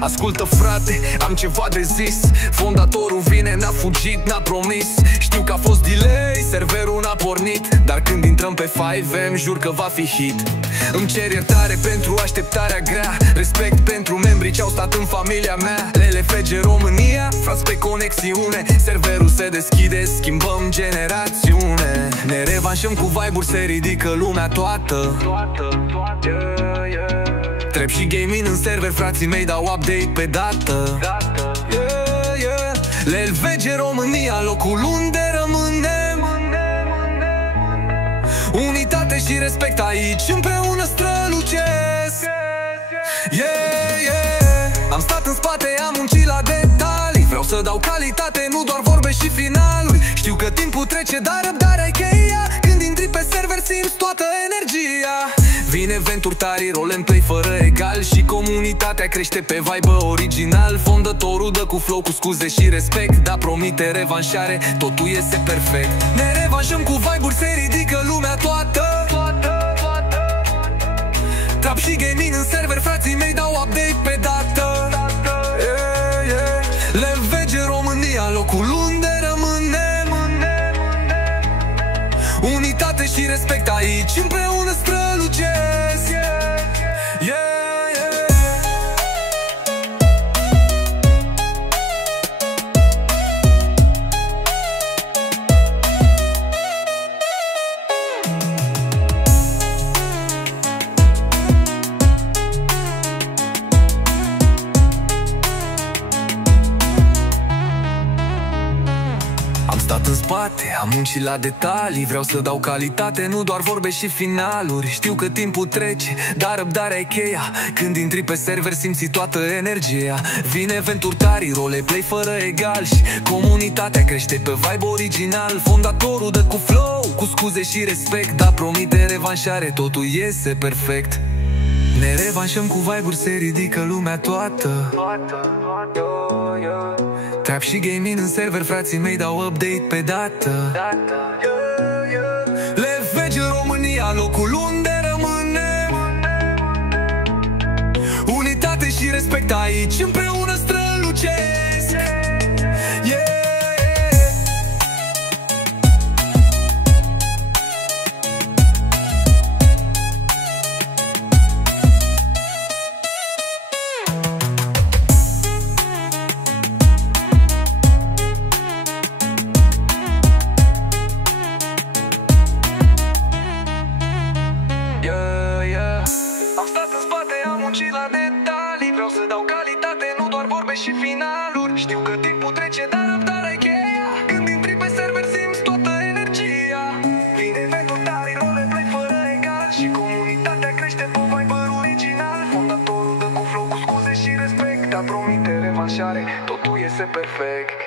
Ascultă frate, am ceva de zis. Fondatorul vine, n-a fugit, n-a promis. Știu că a fost delay, serverul n-a pornit, dar când intrăm pe 5M, jur că va fi hit. Îmi cer iertare pentru așteptarea grea, respect pentru membrii ce au stat în familia mea. LLFG România, frați pe conexiune, serverul se deschide, schimbăm generațiune. Ne revanșăm cu vibe-uri, se ridică lumea toată. Trap și gaming în server, frații mei dau update pe dată. LLFG România, locul unde rămânem. Unitate și respect aici, împreună strălucesc. Am stat în spate, am muncit la detalii. Vreau să dau calitate, nu doar vorbe și finaluri. Știu că timpul trece, dar răbdarea e cheia. Când intri pe server simți toată energia. Vine venturi tari, roll and play fără egal. Și comunitatea crește pe vibe original. Fondătorul dă cu flow, cu scuze și respect, dar promite revanșare, totul iese perfect. Ne revanșăm cu vibe-uri, se ridică lumea toată. Trap și gaming în server, frații mei dau update pe dată. LLFG România, locul unde rămânem. Unitate și respect aici, împreună strălucesc. Am stat în spate, am muncit la detalii. Vreau să dau calitate, nu doar vorbe și finaluri. Știu că timpul trece, dar răbdarea e cheia. Când intri pe server simți toată energia. Vine venturi tari, roleplay fără egal. Și comunitatea crește pe vibe original. Fondatorul dă cu flow, cu scuze și respect, dar promite revanșare, totul iese perfect. Ne revanșăm cu vibe-uri, se ridică lumea toată. Trap și gaming în server, frații mei dau update pe dată. LLFG România, locul unde rămânem. Unitate și respect aici, împreună strălucesc. Am stat în spate, am muncit la detalii. Vreau să dau calitate, nu doar vorbe și finaluri. Știu că timpul trece, dar răbdarea e cheia. Când intri pe server simți toată energia. Vine venturi tari, roleplay fără egal. Și comunitatea crește pe vibe original. Fondatorul dă cu flow, cu scuze și respect, dar promite revanșare, totul iese perfect.